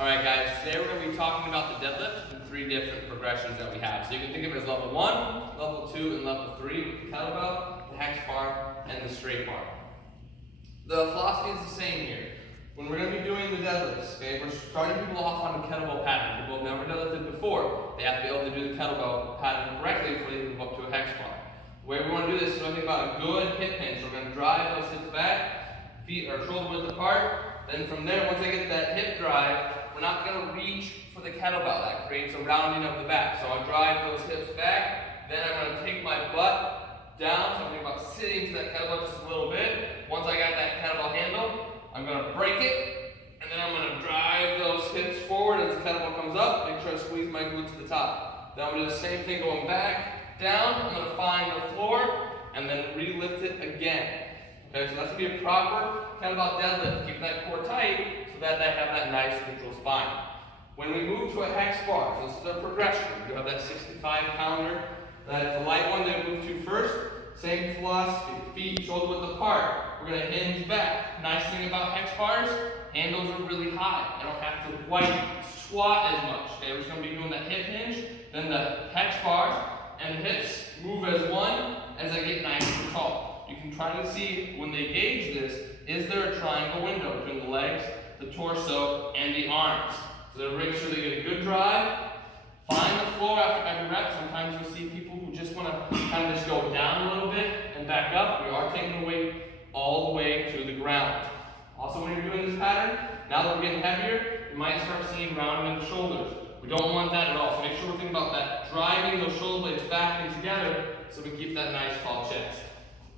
Alright guys, today we're going to be talking about the deadlift and 3 different progressions that we have. So you can think of it as level 1, level 2, and level 3 with the kettlebell, the hex bar, and the straight bar. The philosophy is the same here. When we're going to be doing the deadlifts, okay, we're starting people off on the kettlebell pattern. People have never deadlifted before. They have to be able to do the kettlebell pattern correctly before they move up to a hex bar. The way we want to do this is we're going to think about a good hip hinge. We're going to drive those hips back, feet are shoulder width apart. Then from there, once I get that hip drive, we're not going to reach for the kettlebell. That creates a rounding of the back. So I drive those hips back. Then I'm going to take my butt down. So I'm thinking about sitting to that kettlebell just a little bit. Once I got that kettlebell handle, I'm going to break it. And then I'm going to drive those hips forward as the kettlebell comes up. Make sure I squeeze my glutes to the top. Then I'm going to do the same thing going back, down. I'm going to find the floor and then re-lift it again. Okay, so that's going to be a proper kettlebell deadlift. Keep that core tight so that I have that nice neutral spine. When we move to a hex bar, so this is a progression. You have that 65-pounder. That's the light one that we move to first. Same philosophy. Feet shoulder width apart. We're going to hinge back. Nice thing about hex bars, handles are really high. I don't have to quite squat as much. Okay, we're just going to be doing that hip hinge, then the hex bar, and the hips move as one as I get nice and tall. You can try to see when they gauge this, is there a triangle window between the legs, the torso, and the arms? So they'll make sure they get a good drive. Find the floor after every rep. Sometimes you'll see people who just want to kind of just go down a little bit and back up. We are taking the weight all the way to the ground. Also, when you're doing this pattern, now that we're getting heavier, you might start seeing rounding in the shoulders. We don't want that at all. So make sure we're thinking about that, driving those shoulder blades back and together so we keep that nice tall chest.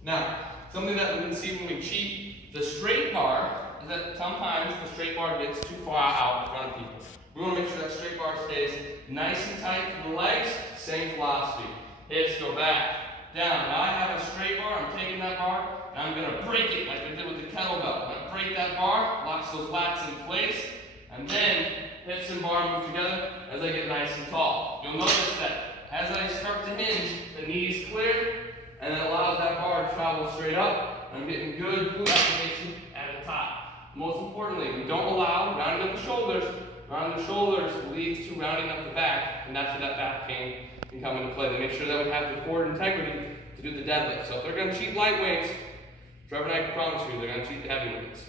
Now, something that we can see when we cheat the straight bar is that sometimes the straight bar gets too far out in front of people. We want to make sure that straight bar stays nice and tight to the legs. Same philosophy. Hips go back, down. Now I have a straight bar. I'm taking that bar and I'm going to break it like I did with the kettlebell. I'm going to break that bar, locks those lats in place, and then hips and bar move together as I get nice and tall. You'll notice that as I start to hinge, the knees clear, and it allows that bar to travel straight up. I'm getting good glute activation at the top. Most importantly, we don't allow rounding up the shoulders. Rounding the shoulders leads to rounding up the back, and that's where that back pain can come into play. They make sure that we have the core integrity to do the deadlift. So if they're going to cheat light weights, Trevor and I can promise you they're going to cheat the heavy weights.